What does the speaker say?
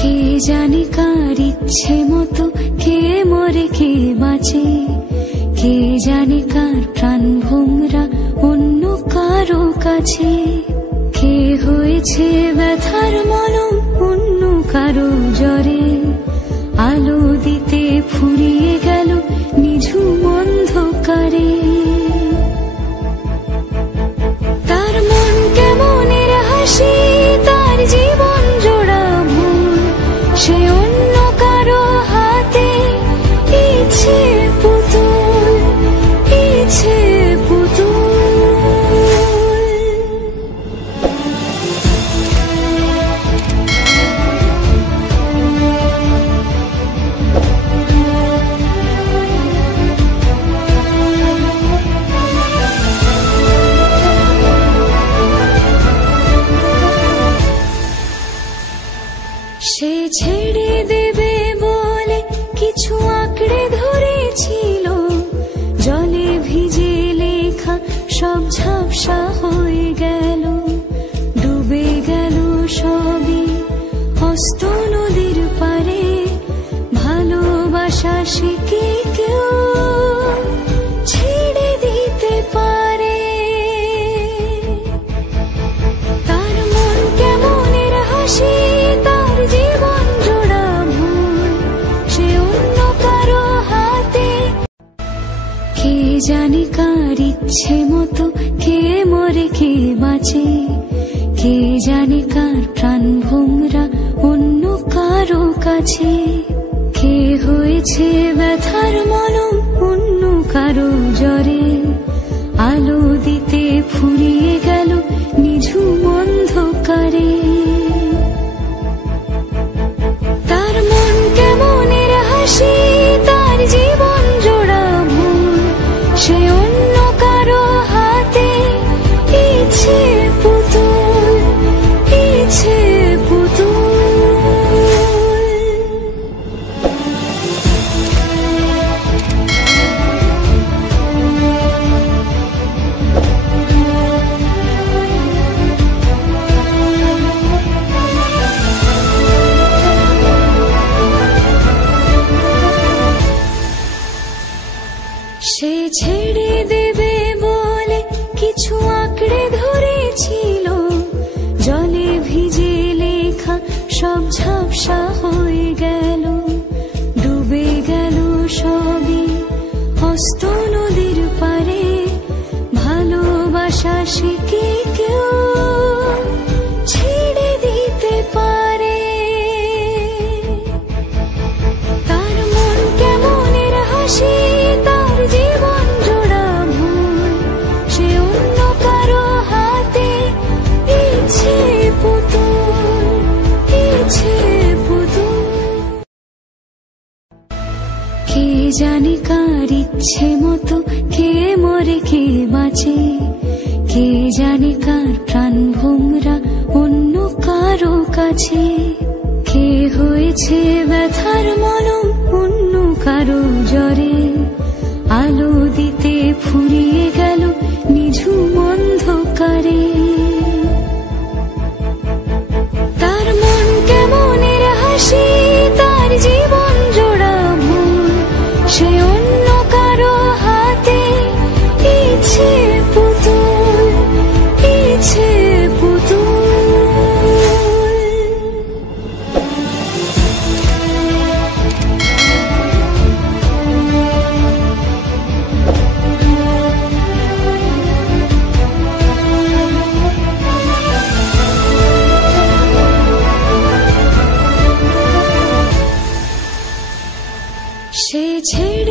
কে জানে কার ইচ্ছে মতো কে মরে কে বাঁচে, কে জানে কার প্রাণ ভোমরা অন্য কারো কাছে। কে হয়েছে ব্যথার মলম অন্য কারো জ্বরে, আলো দিতে ফুরিয়ে গেল নিঝুম অন্ধকারে। তার মন কেমনের হাসি, তার জীবন জোড়া ভুল, সে অন্য কারো হাতে ইচ্ছে পুতুল, ইচ্ছে পুতুল। সে ছেড়ে দেবে বলে কিছু আঁকড়ে ধরেছিল, জলে ভিজে লেখা সব ঝাপসা হয়ে গেল, ডুবে গেল সবই অস্ত নদীর পারে। ভালোবাসা সে কি কেউ ছেড়ে দিতে পারে? তার মন কেমনের হাসি, তার জীবন জোড়া ভুল, সে অন্য কারো হাতে। কে জানে কার ইচ্ছে মতো কে মরে কে বাঁচে, কে জানে কার প্রাণ ভোমরা অন্য কারো কাছে। কে হয়েছে ব্যথার মলম অন্য কারো জ্বরে, আলো দিতে ফুরিয়ে গেল নিঝুম অন্ধকারে। তার মন কেমনের হাসি, তার জীবন জোড়া ভুল, সে অন্য কারো হাতে ইচ্ছে পুতুল, ইচ্ছে পুতুল। সে ছেড়ে দেবে বলে কিছু আঁকড়ে ধরেছিল, জলে ভিজে লেখা সব ঝাপসা হয়ে গেল, ডুবে গেল সবই অস্ত নদীর পারে। ভালোবাসা সে কি কেউ ছেড়ে দিতে পারে? তার মন কেমনের হাসি, তার জীবন জোড়া ভুল, সে অন্য কারো হাতে ইচ্ছে পুতুল, ইচ্ছে পুতুল। কে জানে কার ইচ্ছে মতো কে মরে কে বাঁচে, কে জানে কার প্রাণ ভোমরা অন্য কারো কাছে। কে হয়েছে ব্যথার মলম অন্য কারো জ্বরে, আলো দিতে ফুরিয়ে গেল নিঝুম অন্ধকারে। তার মন কেমনের হাসি, তার জীবন জোড়া ভুল, সে অন্য কারো হাতে ইচ্ছে পুতুল, ইচ্ছে পুতুল। সে ছেড়ে